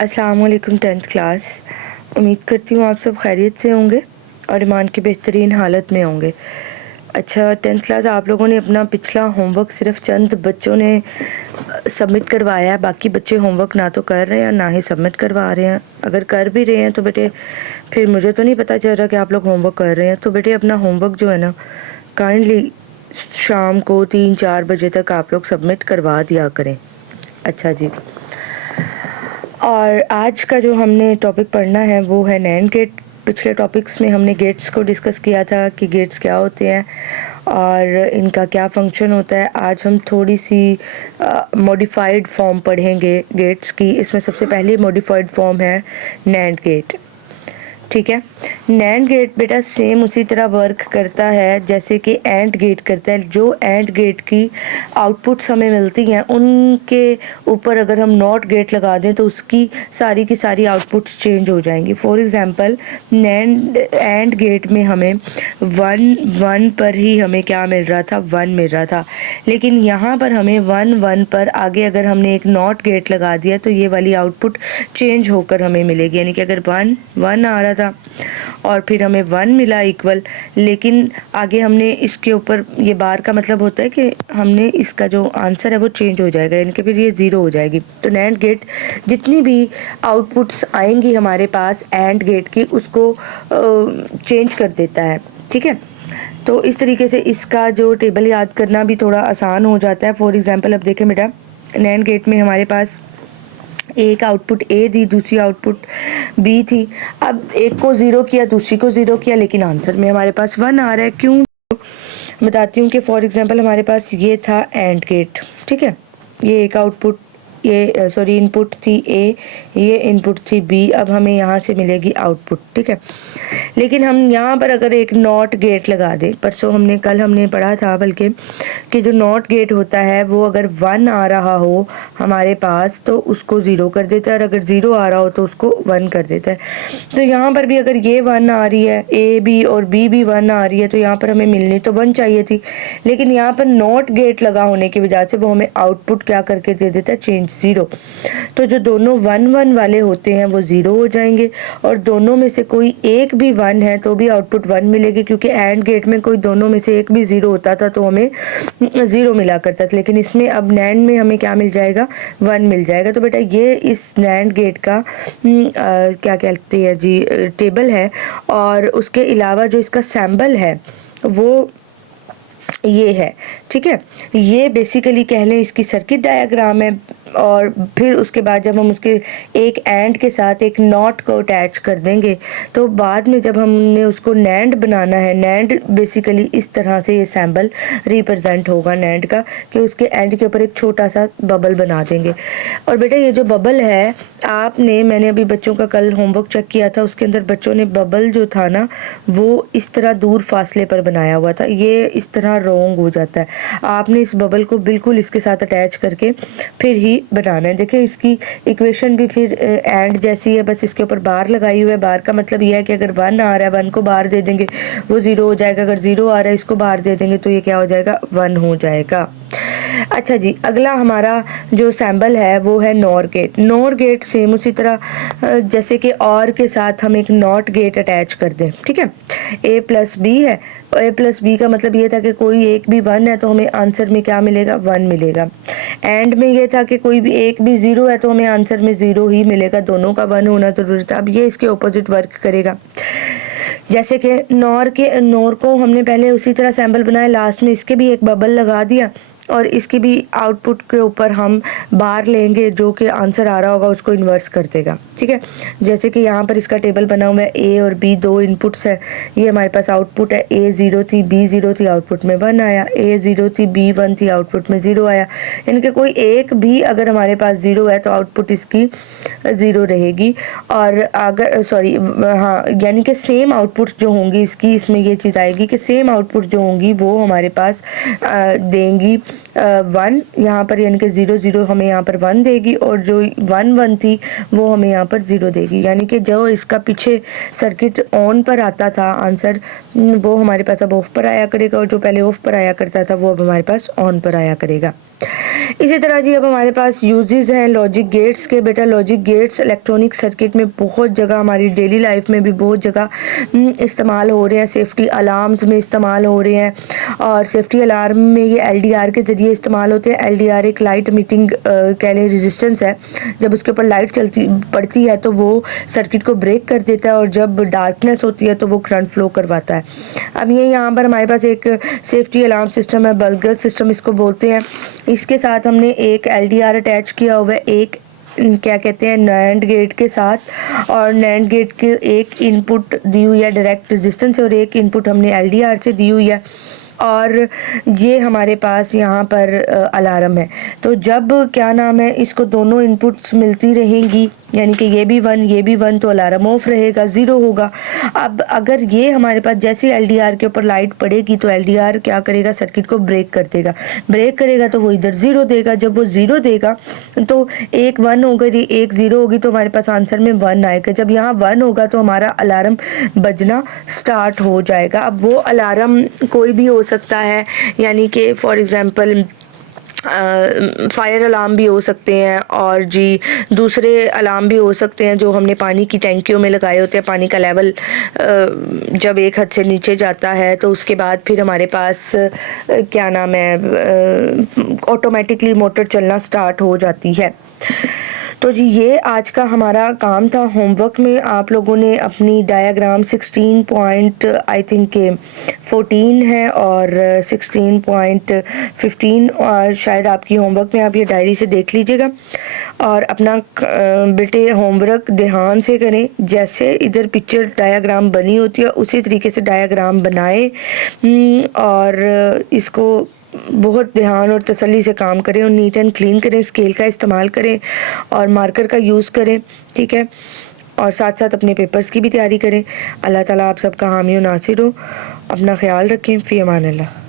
अस्सलाम वालेकुम 10th class. उम्मीद करती हूँ आप सब खैरियत से होंगे और ईमान की बेहतरीन हालत में होंगे। अच्छा 10th क्लास, आप लोगों ने अपना पिछला होमवर्क सिर्फ चंद बच्चों ने सबमिट करवाया है, बाकी बच्चे होमवर्क ना तो कर रहे हैं ना ही सबमिट करवा रहे हैं। अगर कर भी रहे हैं तो बेटे फिर मुझे तो नहीं पता चल रहा कि आप लोग होमवर्क कर रहे हैं। तो बेटे अपना होमवर्क जो है ना काइंडली शाम को 3-4 बजे तक आप लोग सबमिट करवा दिया करें। अच्छा जी, और आज का जो हमने टॉपिक पढ़ना है वो है नैंड गेट। पिछले टॉपिक्स में हमने गेट्स को डिस्कस किया था कि गेट्स क्या होते हैं और इनका क्या फंक्शन होता है। आज हम थोड़ी सी मॉडिफाइड फॉर्म पढ़ेंगे गेट्स की। इसमें सबसे पहली मॉडिफाइड फॉर्म है नैंड गेट। ठीक है, नैंड गेट बेटा सेम उसी तरह वर्क करता है जैसे कि एंड गेट करता है। जो एंड गेट की आउटपुट्स हमें मिलती हैं उनके ऊपर अगर हम नॉट गेट लगा दें तो उसकी सारी की सारी आउटपुट्स चेंज हो जाएंगी। For example NAND and gate में हमें 1 पर ही हमें क्या मिल रहा था, 1 मिल रहा था, लेकिन यहाँ पर हमें 1 पर आगे अगर हमने एक नॉट गेट लगा दिया तो ये वाली आउटपुट चेंज होकर हमें मिलेगी। यानी कि अगर 1 आ रहा था और फिर हमें 1 मिला इक्वल, लेकिन आगे हमने इसके ऊपर ये बार का मतलब होता है कि हमने इसका जो आंसर है वो चेंज हो जाएगा, यानी कि फिर ये 0 हो जाएगी। तो नैंड गेट जितनी भी आउटपुट्स आएंगी हमारे पास एंड गेट की उसको चेंज कर देता है। ठीक है, तो इस तरीके से इसका जो टेबल याद करना भी थोड़ा आसान हो जाता है। फॉर एग्जांपल अब देखें बेटा, नैंड गेट में हमारे पास एक आउटपुट ए थी, दूसरी आउटपुट बी थी। अब एक को 0 किया, दूसरी को 0 किया, लेकिन आंसर में हमारे पास 1 आ रहा है। क्यों बताती हूँ कि फॉर एग्जांपल हमारे पास ये था एंड गेट। ठीक है, ये एक आउटपुट, ये सॉरी इनपुट थी ए, ये इनपुट थी बी। अब हमें यहाँ से मिलेगी आउटपुट। ठीक है, लेकिन हम यहाँ पर अगर एक नॉट गेट लगा दें, कल हमने पढ़ा था बल्कि कि जो नॉट गेट होता है वो अगर 1 आ रहा हो हमारे पास तो उसको 0 कर देता है, और अगर 0 आ रहा हो तो उसको 1 कर देता है। तो यहाँ पर भी अगर ये 1 आ रही है, ए बी और बी भी 1 आ रही है, तो यहाँ पर हमें मिलनी तो 1 चाहिए थी, लेकिन यहाँ पर नॉट गेट लगा होने की वजह से वो हमें आउटपुट क्या करके दे देता है, चेंज 0। तो जो दोनों 1 वाले होते हैं वो 0 हो जाएंगे, और दोनों में से कोई एक भी 1 है तो भी आउटपुट 1 मिलेगी, क्योंकि एंड गेट में कोई दोनों में से एक भी 0 होता था तो हमें 0 मिला करता था, लेकिन इसमें अब नैंड में हमें क्या मिल जाएगा, 1 मिल जाएगा। तो बेटा ये इस नैंड गेट का क्या कहते हैं जी, टेबल है। और उसके अलावा जो इसका सैम्बल है वो ये है। ठीक है, ये बेसिकली कह लें इसकी सर्किट डायग्राम है, और फिर उसके बाद जब हम उसके एक एंड के साथ एक नॉट को अटैच कर देंगे तो बाद में जब हमने उसको नैंड बनाना है, नैंड बेसिकली इस तरह से ये सैम्बल रिप्रेजेंट होगा नैंड का, कि उसके एंड के ऊपर एक छोटा सा बबल बना देंगे। और बेटा ये जो बबल है, मैंने अभी बच्चों का कल होमवर्क चेक किया था, उसके अंदर बच्चों ने बबल जो था ना वो इस तरह दूर फासले पर बनाया हुआ था। ये इस तरह रॉन्ग हो जाता है। आपने इस बबल को बिल्कुल इसके साथ अटैच करके फिर ही बनाना है। देखिए इसकी इक्वेशन भी फिर एंड जैसी है, बस इसके ऊपर बार लगाई हुई है। बार का मतलब यह है कि अगर 1 आ रहा है, 1 को बार दे देंगे वो 0 हो जाएगा, अगर 0 आ रहा है इसको बार दे देंगे तो ये क्या हो जाएगा, 1 हो जाएगा। अच्छा जी, अगला हमारा जो सैम्बल है वो है NOR gate. NOR gate same उसी तरह जैसे कि और के साथ हम एक नॉट गेट अटैच कर दें। ठीक है, a प्लस बी है, a प्लस बी का मतलब ये था कि कोई एक भी 1 है तो हमें आंसर में क्या मिलेगा, 1 मिलेगा। एंड में ये था कि कोई भी एक भी 0 है तो हमें आंसर में 0 ही मिलेगा, दोनों का 1 होना जरूरी था। अब ये इसके ऑपोजिट वर्क करेगा, जैसे कि नॉर को हमने पहले उसी तरह सैम्बल बनाया, लास्ट में इसके भी एक बबल लगा दिया और इसकी भी आउटपुट के ऊपर हम बार लेंगे, जो कि आंसर आ रहा होगा उसको इन्वर्स कर देगा। ठीक है, जैसे कि यहाँ पर इसका टेबल बना हुआ है, ए और बी 2 इनपुट्स है, ये हमारे पास आउटपुट है, ए 0 थी, बी 0 थी, आउटपुट में 1 आया, ए 0 थी, बी 1 थी, आउटपुट में 0 आया। यानी कि कोई एक भी अगर हमारे पास 0 है तो आउटपुट इसकी 0 रहेगी। और अगर यानी कि सेम आउटपुट जो होंगी इसकी, इसमें ये चीज़ आएगी कि सेम आउटपुट जो होंगी वो हमारे पास देंगी 1 यहाँ पर, यानी कि 0 0 हमें यहाँ पर 1 देगी, और जो 1 1 थी वो हमें यहाँ पर 0 देगी। यानी कि जो इसका पीछे सर्किट ऑन पर आता था आंसर, वो हमारे पास अब ऑफ पर आया करेगा, और जो पहले ऑफ पर आया करता था वो अब हमारे पास ऑन पर आया करेगा। इसी तरह जी अब हमारे पास यूजेस हैं लॉजिक गेट्स के। बेटा लॉजिक गेट्स इलेक्ट्रॉनिक सर्किट में बहुत जगह, हमारी डेली लाइफ में भी बहुत जगह इस्तेमाल हो रहे हैं। सेफ्टी अलार्म्स में इस्तेमाल हो रहे हैं, और सेफ्टी अलार्म में ये LDR के ज़रिए इस्तेमाल होते हैं। LDR एक लाइट मीटिंग कह लें रेजिस्टेंस है, जब उसके ऊपर लाइट चलती पड़ती है तो वो सर्किट को ब्रेक कर देता है, और जब डार्कनेस होती है तो वो करंट फ्लो करवाता है। अब ये यहाँ पर हमारे पास एक सेफ्टी अलार्म सिस्टम है, बलगर सिस्टम इसको बोलते हैं। इसके साथ हमने एक LDR अटैच किया हुआ है, एक क्या कहते हैं नैंड गेट के साथ, और नैंड गेट के एक इनपुट दी हुई है डायरेक्ट रेजिस्टेंस, और एक इनपुट हमने LDR से दी हुई है, और ये हमारे पास यहाँ पर अलार्म है। तो जब क्या नाम है इसको दोनों इनपुट्स मिलती रहेंगी, यानी कि ये भी 1 तो अलार्म ऑफ रहेगा, 0 होगा। अब अगर ये हमारे पास जैसे LDR के ऊपर लाइट पड़ेगी तो LDR क्या करेगा, सर्किट को ब्रेक कर देगा। ब्रेक करेगा तो वो इधर 0 देगा। जब वो 0 देगा तो एक 1 होगा, ये एक 0 होगी, तो हमारे पास आंसर में 1 आएगा। जब यहाँ 1 होगा तो हमारा अलार्म बजना स्टार्ट हो जाएगा। अब वो अलार्म कोई भी हो सकता है, यानी कि फॉर एग्जांपल फायर अलार्म भी हो सकते हैं, और जी दूसरे अलार्म भी हो सकते हैं जो हमने पानी की टैंकियों में लगाए होते हैं। पानी का लेवल जब एक हद से नीचे जाता है तो उसके बाद फिर हमारे पास क्या नाम है ऑटोमेटिकली मोटर चलना स्टार्ट हो जाती है। तो जी ये आज का हमारा काम था। होमवर्क में आप लोगों ने अपनी डायग्राम 16 आई थिंक 14 है और 16.15 और शायद आपकी होमवर्क में आप ये डायरी से देख लीजिएगा, और अपना बेटे होमवर्क ध्यान से करें। जैसे इधर पिक्चर डायग्राम बनी होती है उसी तरीके से डायग्राम बनाएं, और इसको बहुत ध्यान और तसल्ली से काम करें, और नीट एंड क्लीन करें, स्केल का इस्तेमाल करें और मार्कर का यूज़ करें, ठीक है। और साथ साथ अपने पेपर्स की भी तैयारी करें। अल्लाह ताला आप सबका हामी और नासिर हो। अपना ख्याल रखें। फ़ी अमान अल्लाह।